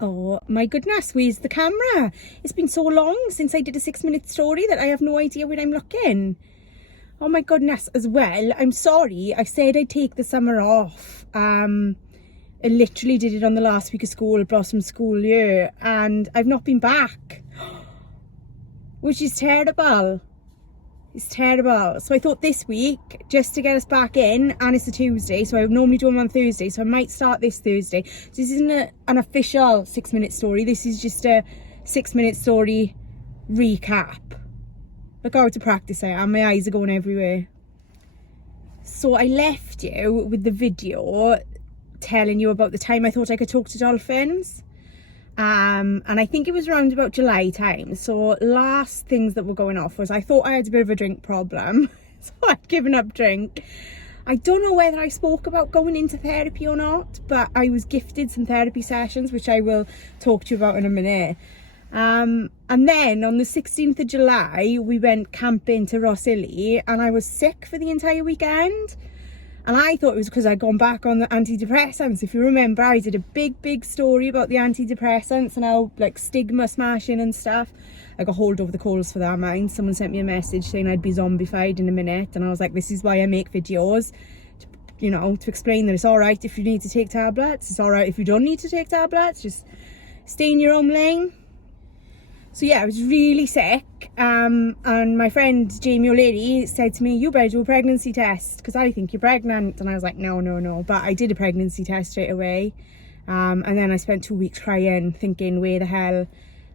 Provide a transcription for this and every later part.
Oh my goodness, where's the camera? It's been so long since I did a 6-minute story that I have no idea where I'm looking. Oh my goodness, as well, I'm sorry. I said I'd take the summer off. I literally did it on the last week of school, Blossom School Year, and I've not been back, which is terrible. It's terrible. So I thought this week, just to get us back in, and it's a Tuesday, so I normally do them on Thursday, so I might start this Thursday. So this isn't an official 6-minute story. This is just a 6-minute story recap. Look how to practice I am. My eyes are going everywhere. So I left you with the video telling you about the time I thought I could talk to dolphins. And I think it was around about July time. So last things that were going off was I thought I had a bit of a drink problem. So I'd given up drink. I don't know whether I spoke about going into therapy or not, but I was gifted some therapy sessions, which I will talk to you about in a minute. And then on the 16th of July, we went camping to Rossilly, and I was sick for the entire weekend. And I thought it was because I'd gone back on the antidepressants. If you remember, I did a big story about the antidepressants and how, like, stigma smashing and stuff. I got hauled over the coals for that, mind. Someone sent me a message saying I'd be zombified in a minute. And I was like, this is why I make videos, you know, to explain that it's all right if you need to take tablets. It's all right if you don't need to take tablets. Just stay in your own lane. So yeah, I was really sick, and my friend Jamie O'Leary said to me, you better do a pregnancy test because I think you're pregnant. And I was like, no, but I did a pregnancy test straight away, and then I spent 2 weeks crying, thinking, where the hell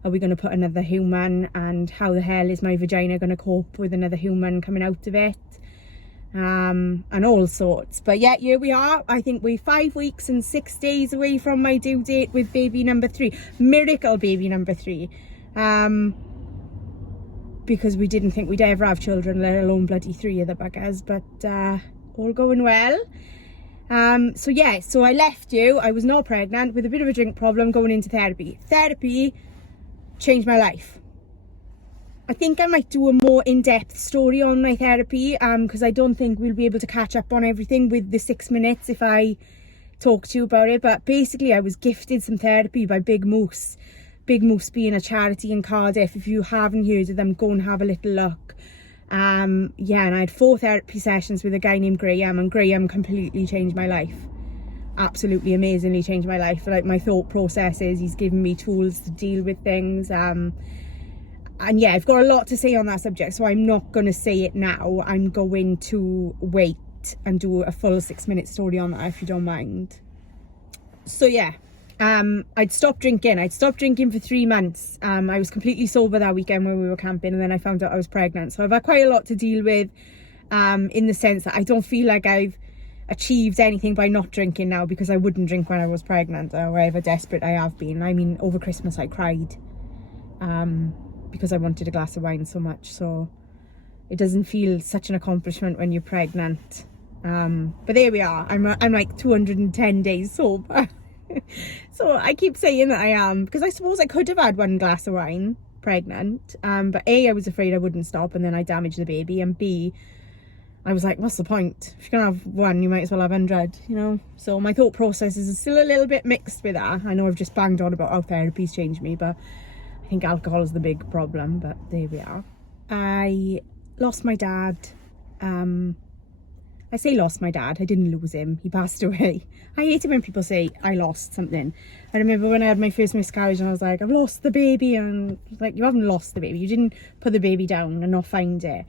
are we going to put another human, and how the hell is my vagina going to cope with another human coming out of it, and all sorts. But yeah, here we are. I think we're 5 weeks and 6 days away from my due date with baby number 3, miracle baby number 3. Because we didn't think we'd ever have children, let alone bloody 3 of the buggers, but all going well. So yeah, so I left you, I was not pregnant, with a bit of a drink problem, going into therapy. Therapy changed my life. I think I might do a more in-depth story on my therapy, because I don't think we'll be able to catch up on everything with the 6 minutes if I talk to you about it. But basically, I was gifted some therapy by Big Moose. Big Moose being a charity in Cardiff. If you haven't heard of them, go and have a little look. Yeah, and I had 4 therapy sessions with a guy named Graham, and Graham completely changed my life. Absolutely amazingly changed my life. Like, my thought processes, he's given me tools to deal with things. And yeah, I've got a lot to say on that subject, so I'm not going to say it now. I'm going to wait and do a full 6-minute story on that, if you don't mind. So yeah. I'd stopped drinking. I'd stopped drinking for 3 months. I was completely sober that weekend when we were camping, and then I found out I was pregnant. So I've had quite a lot to deal with, in the sense that I don't feel like I've achieved anything by not drinking now, because I wouldn't drink when I was pregnant, or however desperate I have been. I mean, over Christmas I cried, because I wanted a glass of wine so much. So it doesn't feel such an accomplishment when you're pregnant. But there we are. I'm like 210 days sober. So I keep saying that I am, because I suppose I could have had 1 glass of wine pregnant, but A, I was afraid I wouldn't stop and then I damaged the baby, and B, I was like, what's the point? If you're gonna have 1, you might as well have 100, you know. So my thought processes are still a little bit mixed with that. I know I've just banged on about how therapy's changed me, but I think alcohol is the big problem. But there we are. I lost my dad. I say lost my dad, I didn't lose him, he passed away. I hate it when people say I lost something. I remember when I had my first miscarriage and I was like, I've lost the baby, and like, you haven't lost the baby, you didn't put the baby down and not find it.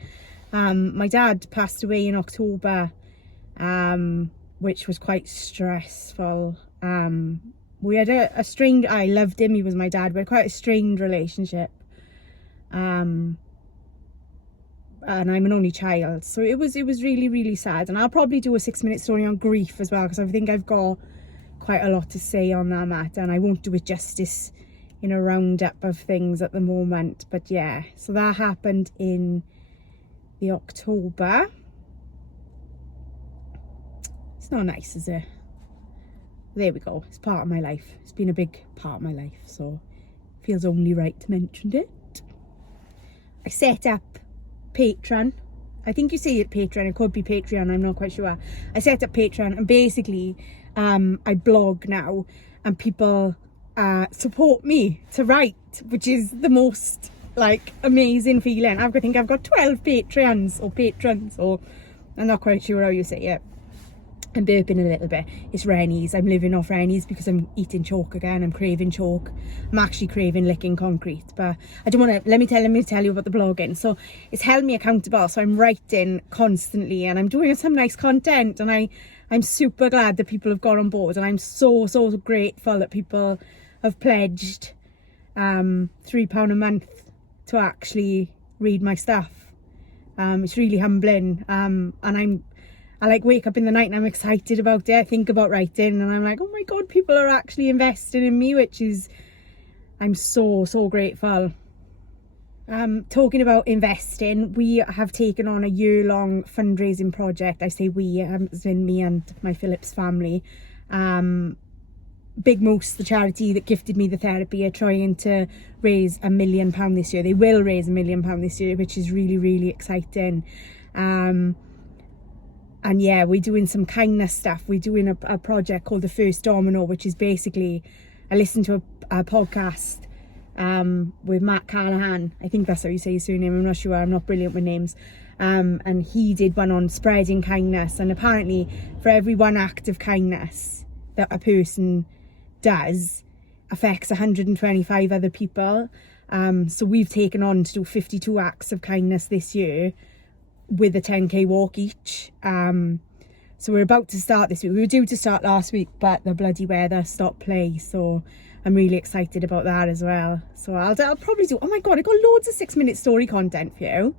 My dad passed away in October, which was quite stressful. We had a strained, I loved him, he was my dad, we had quite a strained relationship. And I'm an only child, so it was really sad. And I'll probably do a 6-minute story on grief as well, because I think I've got quite a lot to say on that matter, and I won't do it justice in a roundup of things at the moment. But yeah, so that happened in the October. It's not nice, is it? There we go, it's part of my life. It's been a big part of my life, so it feels only right to mention it. I set up Patreon. I think you say it Patreon, it could be Patreon, I'm not quite sure. I set up Patreon, and basically I blog now, and people support me to write, which is the most like amazing feeling. I think I've got 12 patrons, or I'm not quite sure how you say it. I'm burping a little bit. It's Rennies. I'm living off Rennies because I'm eating chalk again. I'm craving chalk. I'm actually craving licking concrete, but I don't want to. Let me tell you about the blogging. So it's held me accountable. So I'm writing constantly, and I'm doing some nice content, and I'm super glad that people have got on board, and I'm so grateful that people have pledged £3 a month to actually read my stuff. It's really humbling, and I like wake up in the night and I'm excited about it. I think about writing and I'm like, oh my God, people are actually investing in me, which is, I'm so grateful. Talking about investing, we have taken on a year-long fundraising project. I say we, as in me and my Phillips family. Big Moose, the charity that gifted me the therapy, are trying to raise £1 million this year. They will raise £1 million this year, which is really exciting. And yeah, we're doing some kindness stuff. We're doing a project called The First Domino, which is basically, I listened to a podcast with Matt Callahan. I think that's how you say his surname. I'm not sure. I'm not brilliant with names. And he did one on spreading kindness. And apparently for every one act of kindness that a person does affects 125 other people. So we've taken on to do 52 acts of kindness this year, with a 10k walk each. So we're about to start this week. We were due to start last week, but the bloody weather stopped play, so I'm really excited about that as well. So I'll probably do, oh my God, I got loads of 6-minute story content for you.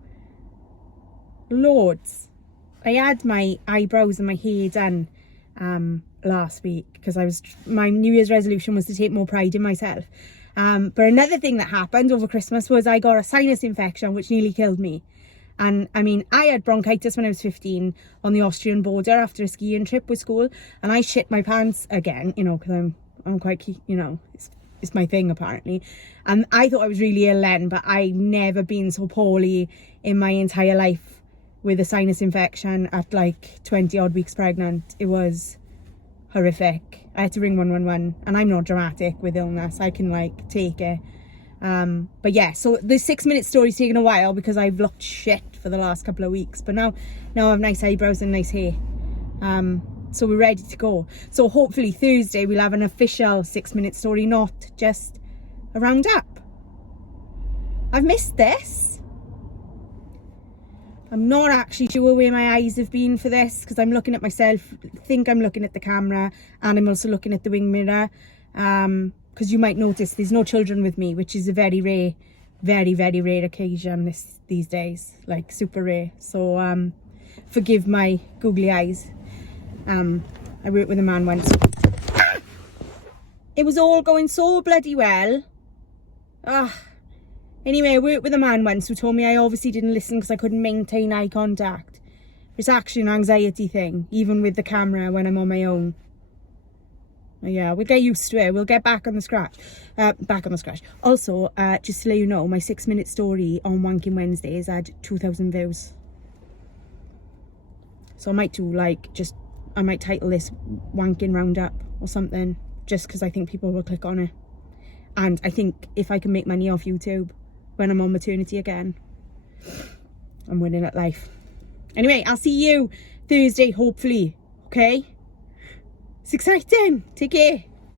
Loads. I had my eyebrows and my hair done last week because my New Year's resolution was to take more pride in myself. But another thing that happened over Christmas was I got a sinus infection which nearly killed me. And I mean, I had bronchitis when I was 15 on the Austrian border after a skiing trip with school, and I shit my pants again, you know, because I'm quite, you know, it's my thing apparently. And I thought I was really ill then, but I've never been so poorly in my entire life with a sinus infection at like 20 odd weeks pregnant. It was horrific. I had to ring 111, and I'm not dramatic with illness. I can like take it. But yeah, so the 6-minute story's taken a while because I've looked shit for the last couple of weeks, but now I have nice eyebrows and nice hair. So we're ready to go. So hopefully Thursday we'll have an official 6-minute story, not just a roundup. I've missed this. I'm not actually sure where my eyes have been for this because I'm looking at myself. I think I'm looking at the camera, and I'm also looking at the wing mirror. Because you might notice there's no children with me, which is a very rare occasion these days, like super rare. So forgive my googly eyes. I worked with a man once. It was all going so bloody well. Anyway, I worked with a man once who told me I obviously didn't listen because I couldn't maintain eye contact. It's actually an anxiety thing, even with the camera when I'm on my own. Yeah, we'll get used to it. We'll get back on the scratch. Also, just to let you know, my 6-minute story on Wanking Wednesdays had 2,000 views. So I might do I might title this Wanking Roundup or something, just because I think people will click on it. And I think if I can make money off YouTube when I'm on maternity again, I'm winning at life. Anyway, I'll see you Thursday, hopefully. Okay? It's exciting. Take care.